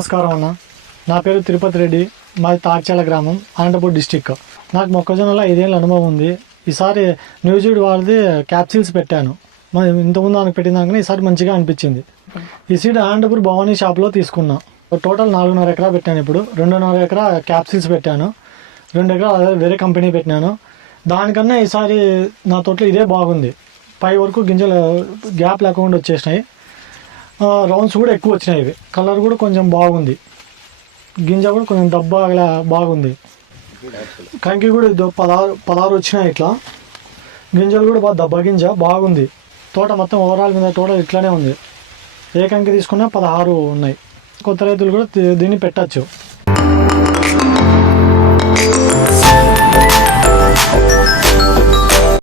నమస్కారం అన్న. నా పేరు తిరుపతి రెడ్డి, మాది తాడ్చాల గ్రామం, అనంతపూర్ డిస్టిక్. నాకు మొక్కజొన్నలో 5 ఏళ్ళ అనుభవం ఉంది. ఈసారి న్యూజివీడ్ వాళ్ళది క్యాప్సిల్స్ పెట్టాను. ఇంతకుముందు నాకు పెట్టిన దానికన్నా ఈసారి మంచిగా అనిపించింది. ఈ సీడ్ అనంతపూర్ భవానీ షాప్లో తీసుకున్నా. టోటల్ 4.5 ఎకరా పెట్టాను. ఇప్పుడు 2.5 ఎకరా క్యాప్సిల్స్ పెట్టాను, 2 ఎకరా వేరే కంపెనీ పెట్టినాను. దానికన్నా ఈసారి నా తోటలో ఇదే బాగుంది. పై వరకు గింజలు గ్యాప్ లేకుండా వచ్చేసినాయి. రౌండ్స్ కూడా ఎక్కువ వచ్చినాయి. ఇవి కలర్ కూడా కొంచెం బాగుంది. గింజ కూడా కొంచెం దబ్బగా బాగుంది. కంకి కూడా 16 వచ్చినాయి. ఇట్లా గింజలు కూడా బాగా దబ్బ గింజ బాగుంది. తోట మొత్తం ఓవరాల్ మీద తోట ఇట్లానే ఉంది. ఏ కంకి తీసుకున్నా 16 ఉన్నాయి. కొత్త రైతులు కూడా దీన్ని పెట్టచ్చు.